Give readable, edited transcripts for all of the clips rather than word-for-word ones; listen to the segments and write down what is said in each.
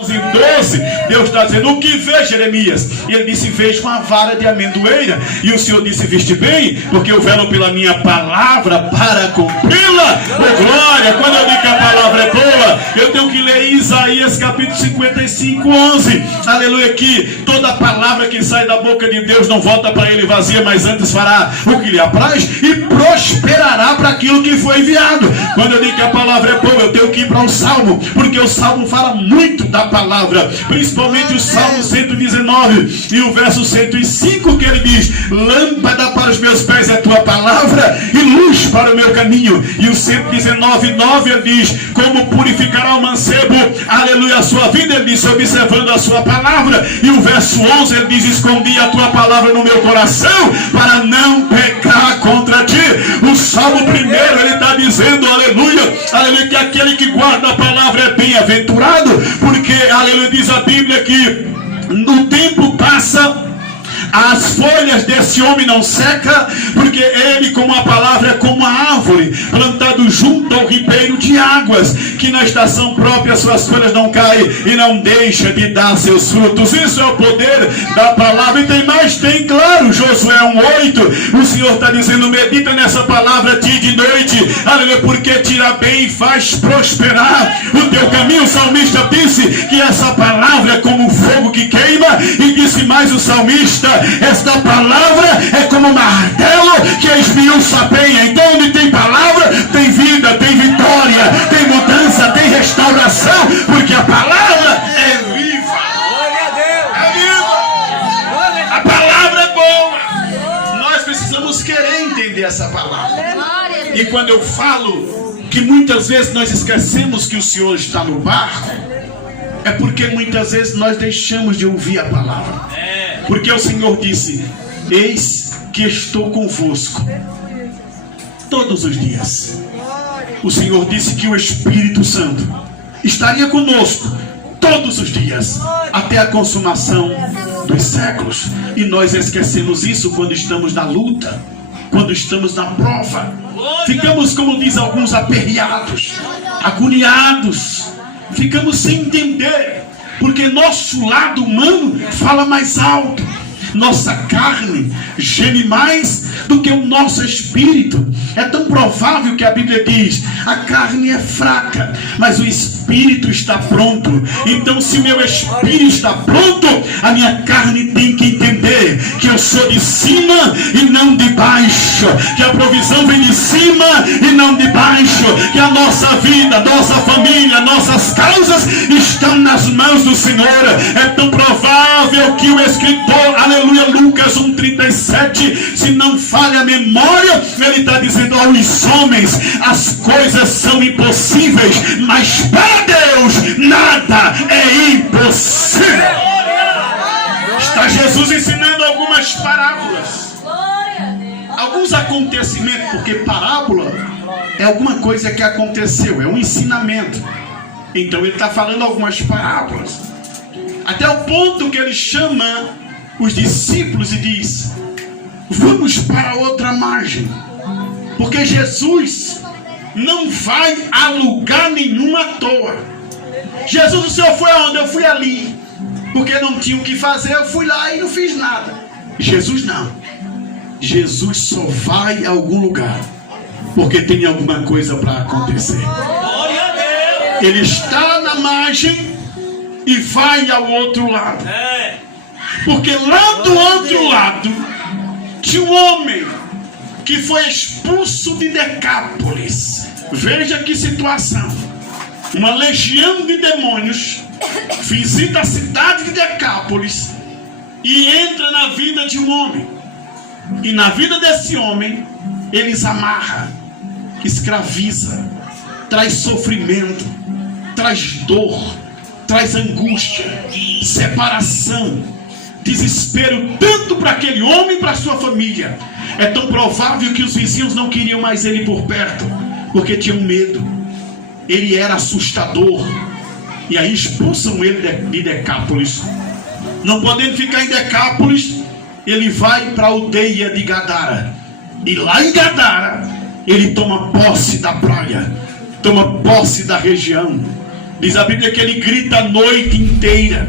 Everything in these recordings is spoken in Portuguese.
12, Deus está dizendo: o que vê, Jeremias? E ele disse: vejo uma vara de amendoeira. E o Senhor disse: viste bem, porque eu velo pela minha palavra para cumpri-la. Oh glória! Quando eu digo que a palavra é boa, eu tenho que ler Isaías capítulo 55, 11. Aleluia, que toda palavra que sai da boca de Deus não volta para ele vazia, mas antes fará o que lhe apraz e prosperará para aquilo que foi enviado. Quando eu digo que a palavra é boa, eu tenho que ir para o Salmo, porque o Salmo fala muito da palavra, principalmente o Salmo 119 e o verso 105, que ele diz: lâmpada para os meus pés é a tua palavra e luz para o meu caminho. E o 119, 9 ele diz: como purificará o mancebo, aleluia, a sua vida, ele diz, observando a sua palavra. E o verso 11 ele diz: escondi a tua palavra no meu coração para não pecar contra ti. O Salmo primeiro ele está dizendo, aleluia, aleluia, que aquele que guarda a palavra é bem-aventurado, porque aleluia, diz a Bíblia que no tempo passa, as folhas desse homem não secam, porque ele, como a palavra, é como a árvore plantado junto ao ribeiro de águas, que na estação própria suas folhas não caem e não deixa de dar seus frutos. Isso é o poder da palavra. E tem mais, tem, claro, Josué 1:8, o Senhor está dizendo: medita nessa palavra dia e de noite, aleluia, porque tira bem e faz prosperar o teu caminho. O salmista disse que essa palavra é como um fogo que queima, e disse mais o salmista: esta palavra é como um martelo que esmiuça a penha. Então, onde tem palavra, tem vida, tem vitória, tem mudança, tem restauração, porque a palavra é viva. É viva. A palavra é boa. Nós precisamos querer entender essa palavra. E quando eu falo que muitas vezes nós esquecemos que o Senhor está no barco, é porque muitas vezes nós deixamos de ouvir a palavra. Porque o Senhor disse: eis que estou convosco todos os dias. O Senhor disse que o Espírito Santo estaria conosco todos os dias, até a consumação dos séculos. E nós esquecemos isso quando estamos na luta, quando estamos na prova. Ficamos, como diz alguns, aperreados, agoniados. Ficamos sem entender, porque nosso lado humano fala mais alto. Nossa carne geme mais do que o nosso espírito. É tão provável que a Bíblia diz: a carne é fraca, mas o espírito está pronto. Então, se o meu espírito está pronto, a minha carne tem que entender que eu sou de cima e não de baixo, que a provisão vem de cima e não de baixo, que a nossa vida, nossa família, nossas causas estão nas mãos do Senhor. É tão provável que o escritor, aleluia, Lucas 1:37, se não falha a memória, ele está dizendo: aos homens as coisas são impossíveis, mas para Deus nada é impossível. Está Jesus ensinando algumas parábolas, alguns acontecimentos, porque parábola é alguma coisa que aconteceu, é um ensinamento. Então ele está falando algumas parábolas, até o ponto que ele chama os discípulos e diz: vamos para outra margem, porque Jesus não vai a lugar nenhum à toa. Jesus, o Senhor foi aonde? Eu fui ali, porque não tinha o que fazer, eu fui lá e não fiz nada. Jesus não. Jesus só vai a algum lugar porque tem alguma coisa para acontecer. Ele está na margem e vai ao outro lado, porque lá do outro lado tinha um homem que foi expulso de Decápolis. Veja que situação. Uma legião de demônios visita a cidade de Decápolis e entra na vida de um homem. E na vida desse homem, eles amarram, escraviza, traz sofrimento, traz dor, traz angústia, separação, desespero, tanto para aquele homem e para a sua família. É tão provável que os vizinhos não queriam mais ele por perto, porque tinham medo. Ele era assustador. E aí expulsam ele de Decápolis. Não podendo ficar em Decápolis, ele vai para a aldeia de Gadara. E lá em Gadara, ele toma posse da praia, toma posse da região. Diz a Bíblia que ele grita a noite inteira.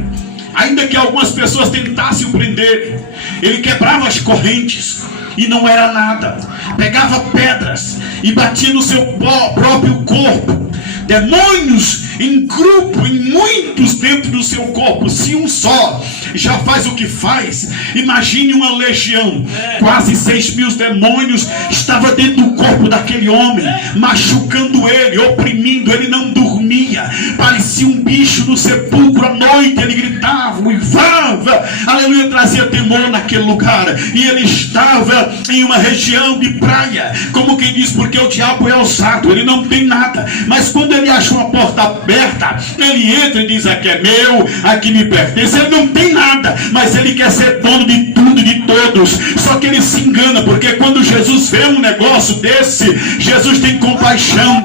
Ainda que algumas pessoas tentassem o prender, ele quebrava as correntes e não era nada. Pegava pedras e batia no seu próprio corpo. Demônios em grupo, em muitos dentro do seu corpo. Se um só já faz o que faz, imagine uma legião. Quase 6.000 demônios estavam dentro do corpo daquele homem, machucando ele, oprimindo. Ele não dormia, parecia um bicho no sepulcro. À noite ele gritava, uivava, aleluia, trazia temor naquele lugar. E ele estava em uma região de praia, como quem diz, porque o diabo é ousado, ele não tem nada. Mas quando ele acha uma porta aberta, ele entra e diz: aqui é meu, aqui me pertence. Ele não tem nada, mas ele quer ser dono de tudo e de todos. Só que ele se engana, porque quando Jesus vê um negócio desse, Jesus tem compaixão